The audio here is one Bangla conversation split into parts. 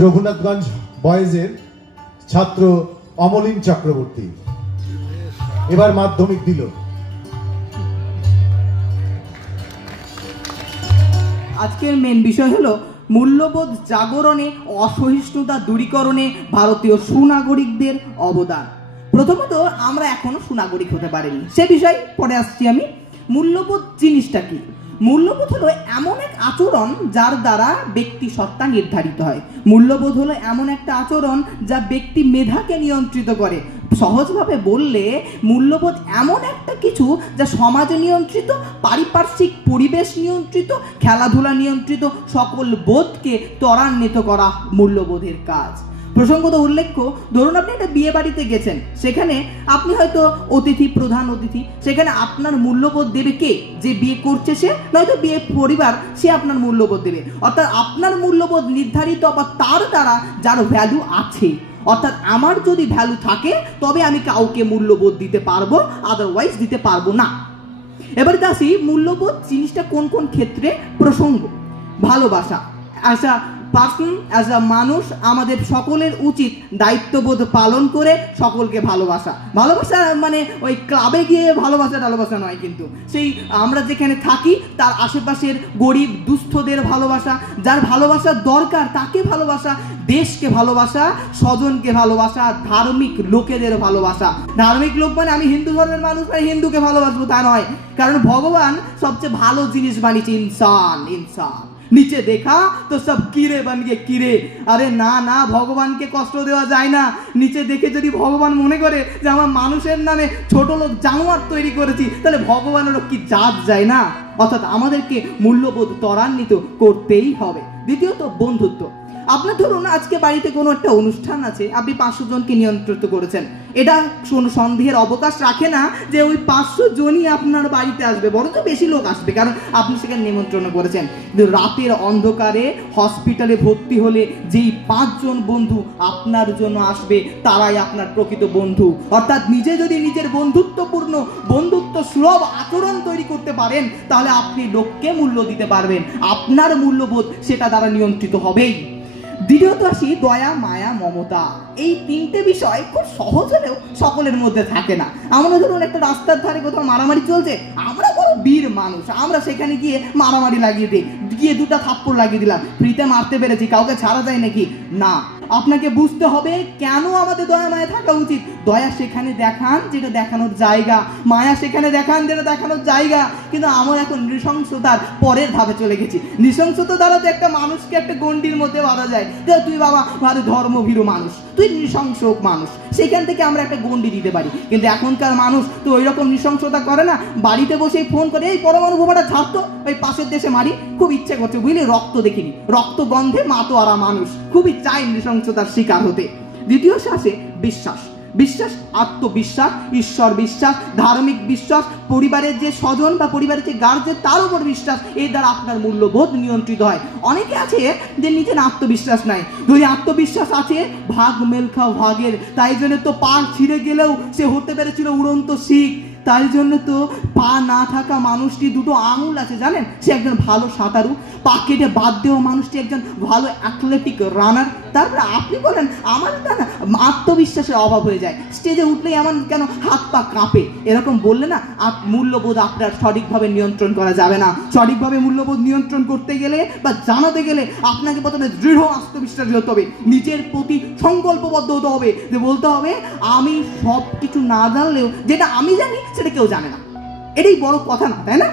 রঘুনাথগঞ্জ বয়েজের ছাত্র অমলিন চক্রবর্তী এবার মাধ্যমিক দিল। আজকের মেন বিষয় হলো মূল্যবোধ জাগরণে অসহিষ্ণুতা দূরীকরণে ভারতীয় সুনাগরিকদের অবদান। প্রথমত আমরা এখনো সুনাগরিক হতে পারিনি, সে বিষয়ে পরে আসছি আমি। মূল্যবোধ জিনিসটা কি? মূল্যবোধ হলো এমন এক আচরণ যার দ্বারা ব্যক্তি সত্তা নির্ধারিত হয়। মূল্যবোধ হলো এমন একটা আচরণ যা ব্যক্তি মেধাকে নিয়ন্ত্রিত করে। সহজভাবে বললে মূল্যবোধ এমন একটা কিছু যা সমাজ নিয়ন্ত্রিত, পারিপার্শ্বিক পরিবেশ নিয়ন্ত্রিত, খেলাধুলা নিয়ন্ত্রিত সকল বোধকে ত্বরান্বিত করা মূল্যবোধের কাজ। প্রসঙ্গত উল্লেখ্য, ধরুন আপনি একটা বিয়ে বাড়িতে গেছেন, সেখানে আপনি হয়তো অতিথি, প্রধান অতিথি, সেখানে আপনার মূল্যবোধ দেবে কে? যে বিয়ে করছে সে, নয়তো বিয়ে পরিবার, সে আপনার মূল্যবোধ দেবে। অর্থাৎ আপনার মূল্যবোধ নির্ধারিত বা তার দ্বারা যার ভ্যালু আছে। অর্থাৎ আমার যদি ভ্যালু থাকে তবে আমি কাউকে মূল্যবোধ দিতে পারবো, আদারওয়াইজ দিতে পারবো না। এবারে আসি মূল্যবোধ জিনিসটা কোন কোন ক্ষেত্রে প্রসঙ্গ। ভালোবাসা, আচ্ছা পার্সন অ্যাজ আ মানুষ আমাদের সকলের উচিত দায়িত্ববোধ পালন করে সকলকে ভালোবাসা। ভালোবাসা মানে ওই ক্লাবে গিয়ে ভালোবাসা নয়, কিন্তু সেই আমরা যেখানে থাকি তার আশেপাশের গরিব দুস্থদের ভালোবাসা, যার ভালোবাসার দরকার তাকে ভালোবাসা, দেশকে ভালোবাসা, স্বজনকে ভালোবাসা, ধার্মিক লোকেদের ভালোবাসা। ধার্মিক লোক মানে আমি হিন্দু ধর্মের মানুষ মানে হিন্দুকে ভালোবাসবো তা নয়, কারণ ভগবান সবচেয়ে ভালো জিনিস বানিয়েছে ইনসান। নিচে দেখা তো সব কিরে বানিয়ে কিরে। আরে না না, ভগবানকে কষ্ট দেওয়া যায় না। নিচে দেখে যদি ভগবান মনে করে যে আমার মানুষের নামে ছোট লোক জানোয়ার তৈরি করেছি, তাহলে ভগবানেরও কি জাত যায় না? অর্থাৎ আমাদেরকে মূল্যবোধ ত্বরান্বিত করতেই হবে। দ্বিতীয়ত বন্ধুত্ব। আপনার ধরুন আজকে বাড়িতে কোনো একটা অনুষ্ঠান আছে, আপনি 500 জনকে নিয়ন্ত্রিত করেছেন। এটা কোনো সন্দেহের অবকাশ রাখে না যে ওই 500 জনই আপনার বাড়িতে আসবে, বরঞ্চ বেশি লোক আসবে, কারণ আপনি সেখানে নিমন্ত্রণ করেছেন। কিন্তু রাতের অন্ধকারে হসপিটালে ভর্তি হলে যেই 5 জন বন্ধু আপনার জন্য আসবে তারাই আপনার প্রকৃত বন্ধু। অর্থাৎ নিজে যদি নিজের বন্ধুত্বপূর্ণ, বন্ধুত্ব সুলভ আচরণ তৈরি করতে পারেন, তাহলে আপনি লোককে মূল্য দিতে পারবেন। আপনার মূল্যবোধ সেটা দ্বারা নিয়ন্ত্রিত হবেই। দ্বিতীয়ত আসি দয়া, মায়া, মমতা। এই 3টে বিষয় খুব সহজ হলেও সকলের মধ্যে থাকে না। আমরা ধরুন একটা রাস্তার ধারে কোথাও মারামারি চলছে, আমরা বড় বীর মানুষ, আমরা সেখানে গিয়ে মারামারি লাগিয়ে দিই, গিয়ে 2টা থাপ্পড় লাগিয়ে দিলাম, ফ্রিতে মারতে পেরেছি, কাউকে ছাড়া যায় নাকি? না, আপনাকে বুঝতে হবে কেন আমাদের দয়া মায়া থাকা উচিত। দয়া সেখানে দেখান যেটা দেখানোর জায়গা, মায়া সেখানে দেখান যেটা দেখানোর জায়গা। কিন্তু আমরা এখন নৃশংসতার পরের ধাপে চলে গেছি। নৃশংসতা দ্বারা তো একটা মানুষকে একটা গণ্ডির মধ্যে বাঁধা যায়, তুই বাবা ভালো ধর্মভীরু মানুষ, তুই নৃশংস মানুষ, সেখান থেকে আমরা একটা গণ্ডি দিতে পারি। কিন্তু এখনকার মানুষ তো ওই রকম নৃশংসতা করে না, বাড়িতে বসেই ফোন করে এই পরমাণু বোমাটা ছাড়তো, ওই পাশের দেশে মারি, খুব ইচ্ছে করছে বুঝলি, রক্ত দেখিনি, রক্ত গন্ধে মাতোয়ারা মানুষ খুবই চাই নৃশংসতার শিকার হতে। দ্বিতীয় শ্বাসে বিশ্বাস। বিশ্বাস, আত্মবিশ্বাস, ঈশ্বর বিশ্বাস, ধার্মিক বিশ্বাস, পরিবারের যে স্বজন বা পরিবারের যে গার্জেন তার উপর বিশ্বাস, এর দ্বারা আপনার মূল্যবোধ নিয়ন্ত্রিত হয়। অনেকে আছে যে নিজের আত্মবিশ্বাস নাই, যদি আত্মবিশ্বাস আছে ভাগ মেলখা ভাগের, তাই জন্য তো পা ছিঁড়ে গেলেও সে হতে পেরেছিল উড়ন্ত শিখ। তাই জন্য তো পা না থাকা মানুষটি 2টো আঙুল আছে জানেন, সে একজন ভালো সাঁতারু। পা কেটে বাদ দেওয়া মানুষটি একজন ভালো অ্যাথলেটিক রানার। তারপরে আপনি বলেন আমার না আত্মবিশ্বাসের অভাব হয়ে যায়, স্টেজে উঠলেই এমন কেন হাত পা কাঁপে, এরকম বললে না মূল্যবোধ আপনার সঠিকভাবে নিয়ন্ত্রণ করা যাবে না। সঠিকভাবে মূল্যবোধ নিয়ন্ত্রণ করতে গেলে বা জানাতে গেলে আপনাকে প্রথমে দৃঢ় আত্মবিশ্বাসী হতে হবে, নিজের প্রতি সংকল্পবদ্ধ হতে হবে, যে বলতে হবে আমি সব কিছু না জানলেও যেটা আমি জানি সেটা কেউ জানে না। এটাই বড় কথা না, তাই না?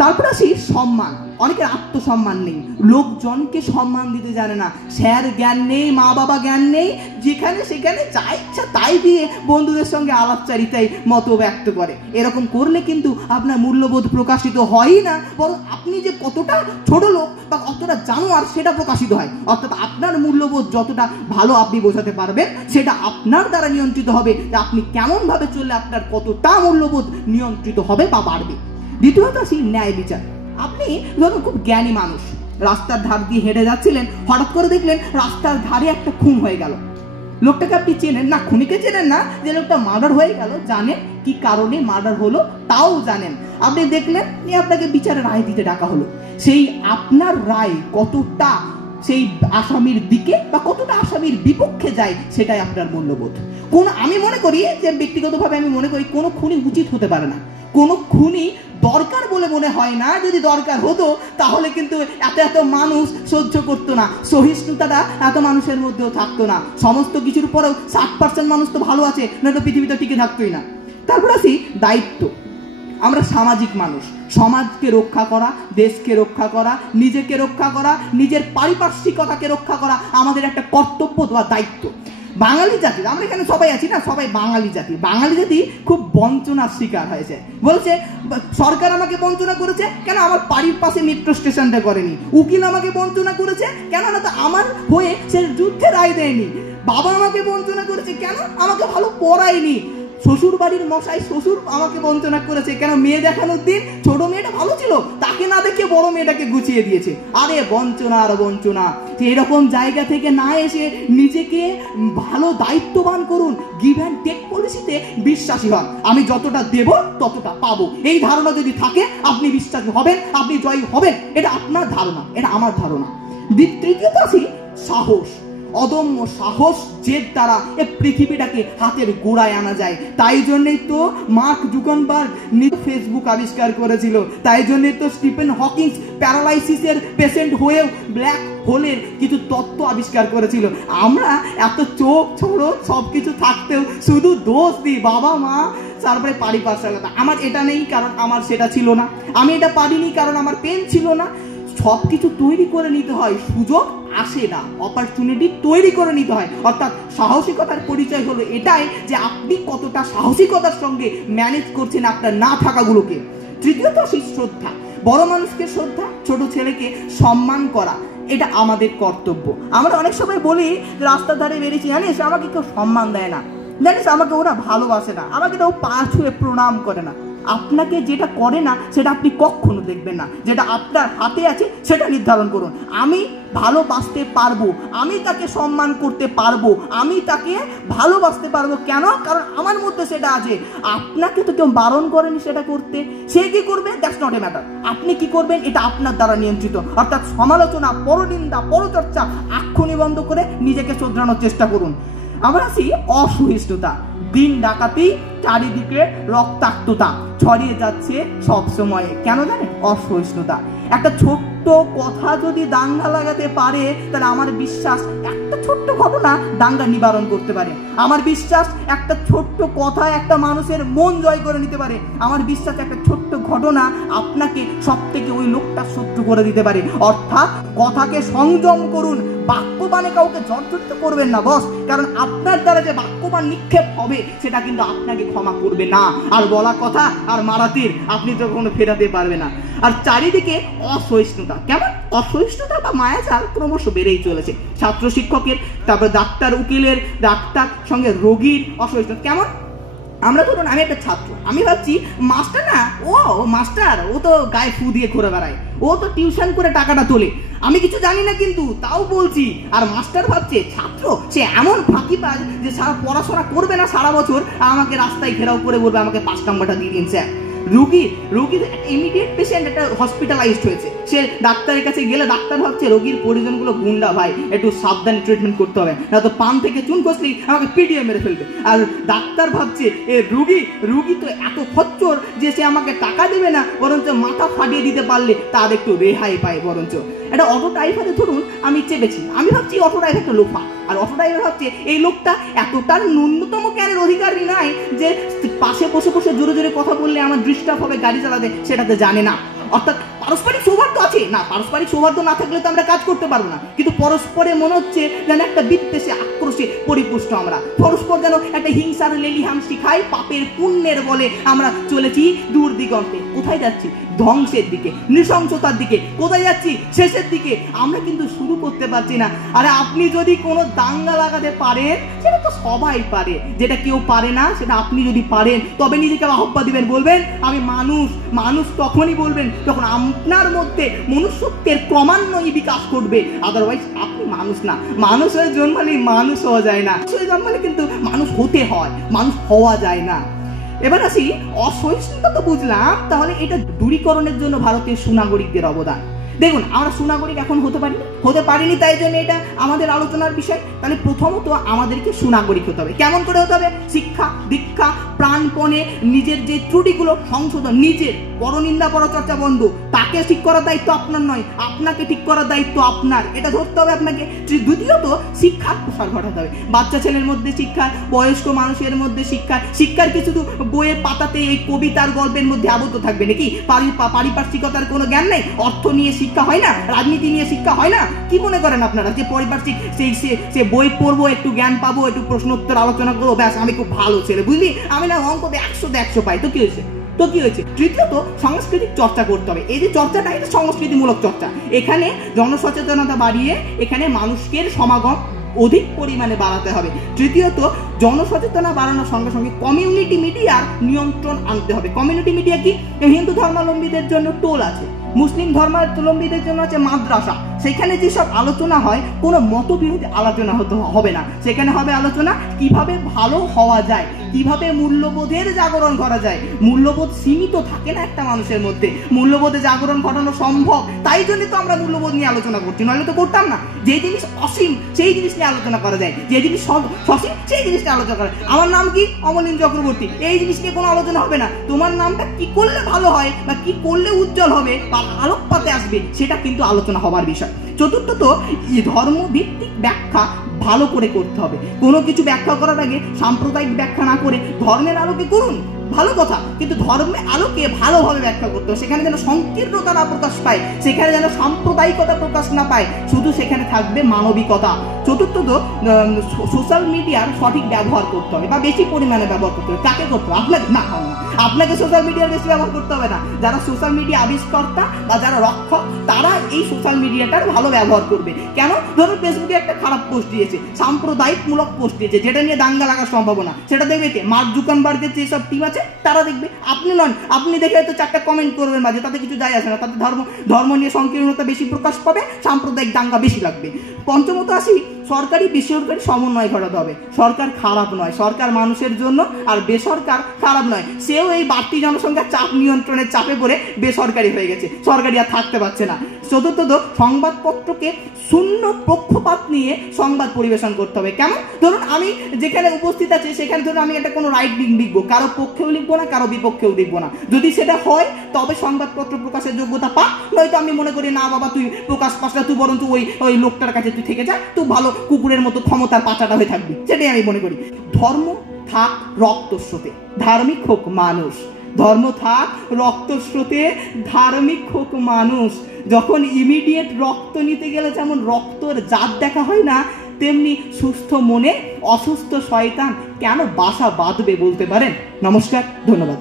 তারপর আসি সম্মান। অনেকের আত্মসম্মান নেই, লোকজনকে সম্মান দিতে জানে না, স্যার জ্ঞান নেই, মা বাবা জ্ঞান নেই, যেখানে সেখানে যা ইচ্ছা তাই দিয়ে বন্ধুদের সঙ্গে আলাপচারিতায় মত ব্যক্ত করে। এরকম করলে কিন্তু আপনার মূল্যবোধ প্রকাশিত হয়ই না, বরং আপনি যে কতটা ছোট লোক বা কতটা জানোয়ার সেটা প্রকাশিত হয়। অর্থাৎ আপনার মূল্যবোধ যতটা ভালো আপনি বোঝাতে পারবেন সেটা আপনার দ্বারা নিয়ন্ত্রিত হবে, যে আপনি কেমনভাবে চললে আপনার কতটা মূল্যবোধ নিয়ন্ত্রিত হবে বা বাড়বে। দ্বিতীয়ত আসি ন্যায় বিচার। আপনি ধরুন খুব জ্ঞানী মানুষ, রাস্তার ধার দিয়ে হেঁটে যাচ্ছিলেন, হঠাৎ করে দেখলেন রাস্তার ধারে একটা খুন হয়ে গেল। লোকটাকে আপনি চেনেন না, খুনিকে চেনেন না, যে লোকটা মার্ডার হয়ে গেল জানেন, কি কারণে মার্ডার হলো তাও জানেন। আপনি দেখলেন নিয়ে আপনাকে বিচারে রায় দিতে ডাকা হলো। সেই আপনার রায় কতটা সেই আসামির দিকে বা কতটা আসামির বিপক্ষে যায় সেটাই আপনার মূল্যবোধ। আমি মনে করি যে ব্যক্তিগতভাবে আমি মনে করি কোনো খুনি উচিত হতে পারে না, কোনো খুনি দরকার বলে মনে হয় না। যদি দরকার হতো তাহলে কিন্তু এত এত মানুষ সহ্য করতো না, সহিষ্ণুতাটা এত মানুষের মধ্যেও থাকতো না। সমস্ত কিছুর পরেও 60% মানুষ তো ভালো আছে, নয়তো পৃথিবীতে টিকে থাকতোই না। তারপর আসি দায়িত্ব। আমরা সামাজিক মানুষ, সমাজকে রক্ষা করা, দেশকে রক্ষা করা, নিজেকে রক্ষা করা, নিজের পারিপার্শ্বিকতাকে রক্ষা করা আমাদের একটা কর্তব্য বা দায়িত্ব। বাঙালি জাতি, আমরা এখানে সবাই আছি না, সবাই বাঙালি জাতি। বাঙালি জাতি খুব বঞ্চনার শিকার হয়েছে। বলছে সরকার আমাকে বঞ্চনা করেছে, কেন আমার বাড়ির পাশে মেট্রো স্টেশনটা করেনি। উকিল আমাকে বঞ্চনা করেছে, কেন না তো আমার হয়ে সে যুদ্ধে রায় দেয়নি। বাবা আমাকে বঞ্চনা করেছে, কেন আমাকে ভালো পড়ায়নি। শ্বশুর বাড়ির মশাই শ্বশুর আমাকে বঞ্চনা করেছে, কেন মেয়ে দেখানোর দিন ছোট মেয়েটা ভালো ছিল, তাকে না দেখে বড় মেয়েটাকে গুছিয়ে দিয়েছে। আরে বঞ্চনা আর বঞ্চনা। এরকম জায়গা থেকে না এসে নিজেকে ভালো দায়িত্ববান করুন, গিভ অ্যান্ড টেক পলিসিতে বিশ্বাসী হন। আমি যতটা দেব ততটা পাবো, এই ধারণা যদি থাকে আপনি বিশ্বাসী হবেন, আপনি জয়ী হবেন। এটা আপনার ধারণা, এটা আমার ধারণা। তৃতীয়ত আসি সাহস। অদম্য সাহস, জেদ দ্বারা এই পৃথিবীটাকে হাতের গোড়ায় আনা যায়। তাই জন্যই তো মার্ক জুকারবার্গ ফেসবুক আবিষ্কার করেছিল, তাই জন্যই তো স্টিফেন হকিং প্যারালাইসিসের পেশেন্ট হয়েও ব্ল্যাক হোলের কিছু তত্ত্ব আবিষ্কার করেছিল। আমরা এত চোখ ছোড়ো সবকিছু থাকতেও শুধু দোষ দিই বাবা মা, তারপরে পারিপার্শ্বিকতা। আমার এটা নেই কারণ আমার সেটা ছিল না, আমি এটা পারিনি কারণ আমার পেন ছিল না। সবকিছু তৈরি করে নিতে হয়, সুযোগ আসে না, অপরচুনিটি তৈরি করে নিতে হয়। অর্থাৎ সাহসিকতার পরিচয় হলো এটাই যে আপনি কতটা সাহসিকতার সঙ্গে ম্যানেজ করছেন আপনার না থাকাগুলোকে। তৃতীয়ত শ্রদ্ধা, বড় মানুষকে শ্রদ্ধা, ছোট ছেলেকে সম্মান করা, এটা আমাদের কর্তব্য। আমরা অনেক সময় বলি রাস্তার ধারে বেরিয়েছি, জানিস আমাকে কেউ সম্মান দেয় না, জানিস আমাকে ওরা ভালোবাসে না, আমাকে কেউ পা ছুঁয়ে প্রণাম করে না। আপনাকে যেটা করে না সেটা আপনি কখনো দেখবেন না, যেটা আপনার হাতে আছে সেটা নির্ধারণ করুন। আমি ভালোবাসতে পারবো, আমি তাকে সম্মান করতে পারবো, আমি তাকে ভালোবাসতে পারবো। কেন? কারণ আমার মধ্যে সেটা আছে। আপনাকে তো কেউ বারণ করেনি সেটা করতে, সে কি করবে দ্যাটস নট এ ম্যাটার। আপনি কি করবেন এটা আপনার দ্বারা নিয়ন্ত্রিত। অর্থাৎ সমালোচনা, পরনিন্দা, পরচর্চা এক্ষুনি বন্ধ করে নিজেকে শোধরানোর চেষ্টা করুন। আমরা আসি অসহিষ্ণুতা। দিন ডাকাতি, চারিদিকে রক্তাক্ততা ছড়িয়ে যাচ্ছে সব সময়। কেন জানেন? অসহিষ্ণুতা। একটা ছোট্ট কথা যদি দাঙ্গা লাগাতে পারে, তাহলে আমার বিশ্বাস একটা ছোট্ট ঘটনা দাঙ্গা নিবারণ করতে পারে। আমার বিশ্বাস একটা ছোট্ট কথা একটা মানুষের মন জয় করে নিতে পারে। আমার বিশ্বাস একটা ছোট্ট ঘটনা আপনাকে সব থেকে ওই লোকটা শত্রু করে দিতে পারে। অর্থাৎ কথাকে সংযম করুন, বাক্যবাণে কাউকে জর্জরিত করবেন না বস, কারণ আপনার দ্বারা যে বাক্যবাণ নিক্ষেপ হবে সেটা কিন্তু আপনাকে ক্ষমা করবে না। আর বলা কথা আর মারাতির আপনি তো কোনো ফেরাতে পারবে না। আর চারিদিকে অসহিষ্ণুতা। কেমন? অসহিষ্ণুতা বা মায়াজাল ক্রমশ বেড়েই চলেছে। ছাত্র শিক্ষকের, তারপর ডাক্তার উকিলের, ডাক্তার সঙ্গে রোগীর অসহিষ্ণুতা। কেমন? আমরা ধরুন আমি একটা ছাত্র, আমি ভাবছি মাস্টার না, ও মাস্টার, ও তো গায়ে ফু দিয়ে ঘুরে বেড়ায়, ও তো টিউশন করে টাকাটা তোলে, আমি কিছু জানি না কিন্তু তাও বলছি। আর মাস্টার ভাবছে ছাত্র সে এমন ফাঁকিবাজ যে সারা পড়াশোনা করবে না সারা বছর, আমাকে রাস্তায় ঘেরাও করে বলবে আমাকে 5 নাম্বারটা দিয়ে দিন স্যার। রোগীর ইমিডিয়েট পেশেন্ট একটা হসপিটালাইজড হয়েছে, সে ডাক্তারের কাছে গেলে ডাক্তার ভাবছে রোগীর পরিজনগুলো গুন্ডা ভাই, একটু সাবধানে ট্রিটমেন্ট করতে হবে, না তো পান থেকে চুন খসলেই আমাকে পিটিয়ে মেরে ফেলবে। আর ডাক্তার ভাবছে এ রুগী তো এত খচ্চর যে সে আমাকে টাকা দেবে না, বরঞ্চ মাথা ফাটিয়ে দিতে পারলে তার একটু রেহাই পায়। বরঞ্চ একটা অটো ড্রাইভারে ধরুন আমি চেপেছি, আমি ভাবছি অটো ড্রাইভার একটা লোফা, আর অটো ড্রাইভার ভাবছে এই লোকটা এতটার ন্যূনতম জ্ঞানের অধিকারী নাই যে পাশে বসে বসে জোরে জোরে কথা বললে আমার ডিস্টার্ব হবে গাড়ি চালাতে, সেটাতে জানে না। অর্থাৎ পারস্পরিক সৌহার্দ্য আছে না, পারস্পরিক সৌহার্দ্য না থাকলে তো আমরা কাজ করতে পারবো না। কিন্তু পরস্পরে মনে হচ্ছে যেন একটা বিদ্বেষে আক্রোশে পরিপুষ্ট, আমরা পরস্পর যেন একটা হিংসার লেলিহান শিখাই, পাপের পুণ্যের বলে আমরা চলেছি দূর দিগন্তে। কোথায় যাচ্ছি? ধ্বংসের দিকে, নৃশংসতার দিকে। কোথায় যাচ্ছি? শেষের দিকে। আমরা কিন্তু শুরু করতে পারছি না। আরে আপনি যদি কোনো দাঙ্গা লাগাতে পারেন সেটা তো সবাই পারে, যেটা কেউ পারে না সেটা আপনি যদি পারেন তবে নিজেকে আহ্বান দিবেন, বলবেন আমি মানুষ তখনই বলবেন যখন আপনার মধ্যে মনুষ্যত্বের ক্রমান্বয়ে বিকাশ করবে। আদারওয়াইজ আপনি মানুষ না। মানুষ হয়ে জন্মালে মানুষ হওয়া যায় না, মানুষ হয়ে জন্মালে কিন্তু মানুষ হতে হয়, মানুষ হওয়া যায় না। এবার আসি অসহিষ্ণুতা তো বুঝলাম, তাহলে এটা দূরীকরণের জন্য ভারতের সুনাগরিকদের অবদান। দেখুন, আমরা সুনাগরিক এখন হতে পারিনি, তাই জন্য এটা আমাদের আলোচনার বিষয়। তাহলে প্রথমত আমাদেরকে সুনাগরিক হতে হবে। কেমন করে হতে হবে? শিক্ষা দীক্ষা প্রাণপণে নিজের যে ত্রুটিগুলো সংশোধন, নিজের পরনিন্দা পরচর্চা বন্ধ। তাকে ঠিক করার দায়িত্ব আপনার নয়, আপনাকে ঠিক করার দায়িত্ব আপনার, এটা ধরতে হবে আপনাকে। দ্বিতীয়ত শিক্ষার প্রসার ঘটাতে হবে। বাচ্চা ছেলের মধ্যে শিক্ষা, বয়স্ক মানুষের মধ্যে শিক্ষার কি শুধু বইয়ের পাতাতে এই কবিতার গল্পের মধ্যে আবদ্ধ থাকবে নাকি? পারিপার্শ্বিকতার কোনো জ্ঞান নেই? অর্থ নিয়ে শিক্ষা হয় না? রাজনীতি নিয়ে শিক্ষা হয় না? কি মনে করেন আপনারা যে পারিপার্শ্বিক সে বই পড়বো, একটু জ্ঞান পাবো, একটু প্রশ্নোত্তর আলোচনা করবো, ব্যাস আমি খুব ভালো ছেলে, বুঝলি? আমি না অঙ্কতে 100 পাই, তো কি হয়েছে? তৃতীয়ত সাংস্কৃতিক চর্চা করতে হবে। এই যে চর্চাটা, এটা সংস্কৃতিমূলক চর্চা। এখানে জনসচেতনতা বাড়িয়ে এখানে মানুষের সমাগম অধিক পরিমাণে বাড়াতে হবে। তৃতীয়ত জনসচেতনতা বাড়ানোর সঙ্গে সঙ্গে কমিউনিটি মিডিয়ার নিয়ন্ত্রণ আনতে হবে। কমিউনিটি মিডিয়া কি? হিন্দু ধর্মাবলম্বীদের জন্য টোল আছে, মুসলিম ধর্মাবলম্বীদের জন্য আছে মাদ্রাসা। সেখানে যেসব আলোচনা হয় কোনো মতবিরোধী আলোচনা হবে না। সেখানে হবে আলোচনা কিভাবে ভালো হওয়া যায়, কিভাবে মূল্যবোধের জাগরণ করা যায়। মূল্যবোধ সীমিত থাকে না একটা মানুষের মধ্যে, মূল্যবোধে জাগরণ ঘটানো সম্ভব। তাই জন্য তো আমরা মূল্যবোধ নিয়ে আলোচনা করছি, নাহলে তো করতাম না। যে জিনিস অসীম সেই জিনিস নিয়ে আলোচনা করা যায়, যে জিনিস সসীম সেই জিনিস নিয়ে আলোচনা করা। আমার নাম কি? অমলিন চক্রবর্তী। এই জিনিস নিয়ে কোনো আলোচনা হবে না। তোমার নামটা কি করলে ভালো হয় বা কি করলে উজ্জ্বল হবে বা আলোকপাতে আসবে, সেটা কিন্তু আলোচনা হবার বিষয়। চতুর্থত ধর্মভিত্তিক ব্যাখ্যা ভালো করে করতে হবে। কোনো কিছু ব্যাখ্যা করার আগে সাম্প্রদায়িক ব্যাখ্যা না করে ধর্মের আলোকে করুন, ভালো কথা, কিন্তু ধর্মের আলোকে ভালোভাবে ব্যাখ্যা করতে হবে। সেখানে যেন সংকীর্ণতা না প্রকাশ পায়, সেখানে যেন সাম্প্রদায়িকতা প্রকাশ না পায়, শুধু সেখানে থাকবে মানবিকতা। চতুর্থত সোশ্যাল মিডিয়ার সঠিক ব্যবহার করতে হবে বা বেশি পরিমাণে ব্যবহার করতে হবে। কাকে করতে হবে? আপনাকে সোশ্যাল মিডিয়ার বেশি ব্যবহার করতে হবে না। যারা সোশ্যাল মিডিয়া আবিষ্কর্তা বা যারা রক্ষক, তারা এই সোশ্যাল মিডিয়াটার ভালো ব্যবহার করবে। কেন? ধরুন ফেসবুকে একটা খারাপ পোস্ট দিয়েছে, সাম্প্রদায়িকমূলক পোস্ট দিয়েছে, যেটা নিয়ে দাঙ্গা লাগার সম্ভাবনা, সেটা দেখবে কে? মার্ক জুকারবার্গের যেসব টিম আছে তারা দেখবে, আপনি নন। আপনি দেখে হয়তো 4টা কমেন্ট করবেন মাঝে, তাতে কিছু যায় আসে না। তাতে ধর্ম নিয়ে সংকীর্ণতা বেশি প্রকাশ পাবে, সাম্প্রদায়িক দাঙ্গা বেশি লাগবে। পঞ্চমত আসি, সরকারি বেসরকারি সমন্বয় ঘটাতে হবে। সরকার খারাপ নয়, সরকার মানুষের জন্য, আর বেসরকার খারাপ নয়। সেও এই বাড়তি জনসংখ্যার চাপ নিয়ন্ত্রণের চাপে পড়ে বেসরকারি হয়ে গেছে, সরকারি আর থাকতে পারছে না। চতুর্থত সংবাদপত্রকে শূন্য পক্ষপাত নিয়ে সংবাদ পরিবেশন করতে হবে। কেমন? ধরুন আমি যেখানে উপস্থিত আছি সেখানে ধরুন আমি একটা কোনো রাইট লিখবো, কারো পক্ষেও লিখবো না, কারো বিপক্ষেও লিখবো না। যদি সেটা হয় তবে সংবাদপত্র প্রকাশের যোগ্যতা পা, নয়তো আমি মনে করি না বাবা তুই প্রকাশ পাস না, তুই বরং তুই ওই লোকটার কাছে তুই থেকে যা, তুই ভালো কুকুরের মতো ক্ষমতার পাচাটা হয়ে থাকবি, সেটাই আমি মনে করি। ধর্ম থাক রক্তস্রোতে, ধার্মিক হোক মানুষ। ধর্ম থাক রক্তস্রোতে, ধার্মিক হোক মানুষ। যখন ইমিডিয়েট রক্ত নিতে গেলে যেমন রক্তর জাত দেখা হয় না, তেমনি সুস্থ মনে অসুস্থ শয়তান কেন বাসা বাঁধবে বলতে পারেন? নমস্কার, ধন্যবাদ।